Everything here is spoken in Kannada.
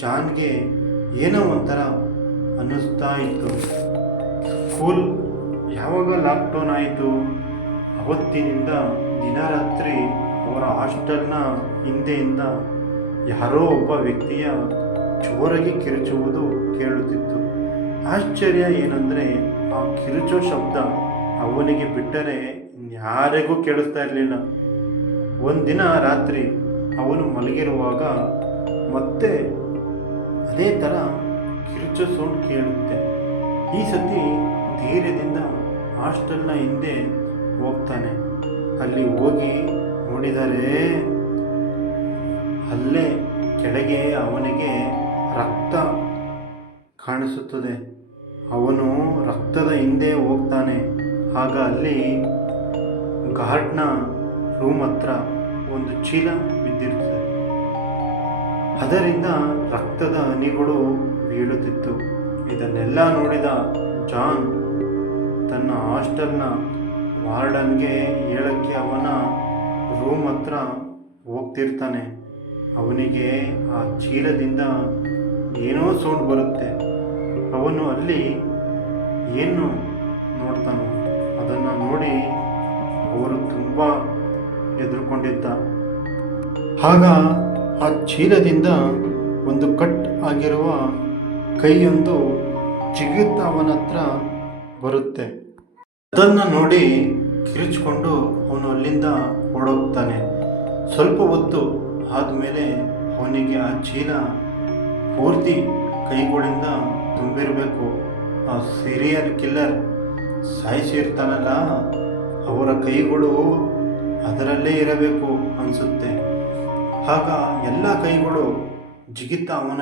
ಜಾನ್ಗೆ ಏನೋ ಒಂಥರ ಅನ್ನಿಸ್ತಾ ಇತ್ತು. ಸ್ಕೂಲ್ ಯಾವಾಗ ಲಾಕ್ಡೌನ್ ಆಯಿತು ಅವತ್ತಿನಿಂದ ದಿನರಾತ್ರಿ ಅವರ ಹಾಸ್ಟೆಲ್ನ ಹಿಂದೆಯಿಂದ ಯಾರೋ ಒಬ್ಬ ವ್ಯಕ್ತಿಯ ಜೋರಾಗಿ ಕಿರುಚುವುದು ಕೇಳುತ್ತಿತ್ತು. ಆಶ್ಚರ್ಯ ಏನಂದರೆ ಆ ಕಿರುಚೋ ಶಬ್ದ ಅವನಿಗೆ ಬಿಟ್ಟರೆ ಯಾರಿಗೂ ಕೇಳಿಸ್ತಾ ಇರಲಿಲ್ಲ. ಒಂದಿನ ರಾತ್ರಿ ಅವನು ಮಲಗಿರುವಾಗ ಮತ್ತೆ ಅದೇ ಥರ ಕಿರುಚೋ ಸೌಂಡ್ ಕೇಳುತ್ತೆ. ಈ ಸತಿ ಧೈರ್ಯದಿಂದ ಹಾಸ್ಟೆಲ್ನ ಹಿಂದೆ ಹೋಗ್ತಾನೆ. ಅಲ್ಲಿ ಹೋಗಿ ನೋಡಿದರೆ ಅಲ್ಲೇ ಕೆಳಗೆ ಅವನಿಗೆ ರಕ್ತ ಕಾಣಿಸುತ್ತದೆ. ಅವನು ರಕ್ತದ ಹಿಂದೆ ಹೋಗ್ತಾನೆ. ಆಗ ಅಲ್ಲಿ ಗಾರ್ಡ್ನ ರೂಮ್ ಹತ್ರ ಒಂದು ಚೀಲ ಬಿದ್ದಿರುತ್ತದೆ. ಅದರಿಂದ ರಕ್ತದ ಹನಿಗಳು ಬೀಳುತ್ತಿತ್ತು. ಇದನ್ನೆಲ್ಲ ನೋಡಿದ ಜಾನ್ ತನ್ನ ಹಾಸ್ಟೆಲ್ನ ವಾರ್ಡನ್ಗೆ ಹೇಳಕ್ಕೆ ಅವನ ರೂಮ್ ಹತ್ರ ಹೋಗ್ತಿರ್ತಾನೆ. ಅವನಿಗೆ ಆ ಚೀಲದಿಂದ ಏನೋ ಸೌಂಡ್ ಬರುತ್ತೆ. ಅವನು ಅಲ್ಲಿ ಏನು ನೋಡ್ತಾನೋ ಅದನ್ನು ನೋಡಿ ಅವರು ತುಂಬ ಹೆದರ್ಕೊಂಡಿದ್ದ. ಆಗ ಆ ಚೀಲದಿಂದ ಒಂದು ಕಟ್ ಆಗಿರುವ ಕೈಯೊಂದು ಜಿಗುತ್ತಾ ಅವನ ಹತ್ರ ಬರುತ್ತೆ. ಅದನ್ನು ನೋಡಿ ಕಿರಿಚಿಕೊಂಡು ಅವನು ಅಲ್ಲಿಂದ ಓಡೋಗ್ತಾನೆ. ಸ್ವಲ್ಪ ಹೊತ್ತು ಆದಮೇಲೆ ಅವನಿಗೆ ಆ ಚೀಲ ಪೂರ್ತಿ ಕೈಗಳಿಂದ ತುಂಬಿರಬೇಕು. ಆ ಸೀರಿಯಲ್ ಕಿಲ್ಲರ್ ಸಾಯಿಸಿರ್ತಾನಲ್ಲ ಅವರ ಕೈಗಳು ಅದರಲ್ಲೇ ಇರಬೇಕು ಅನಿಸುತ್ತೆ. ಆಗ ಎಲ್ಲ ಕೈಗಳು ಜಿಗಿತ ಅವನ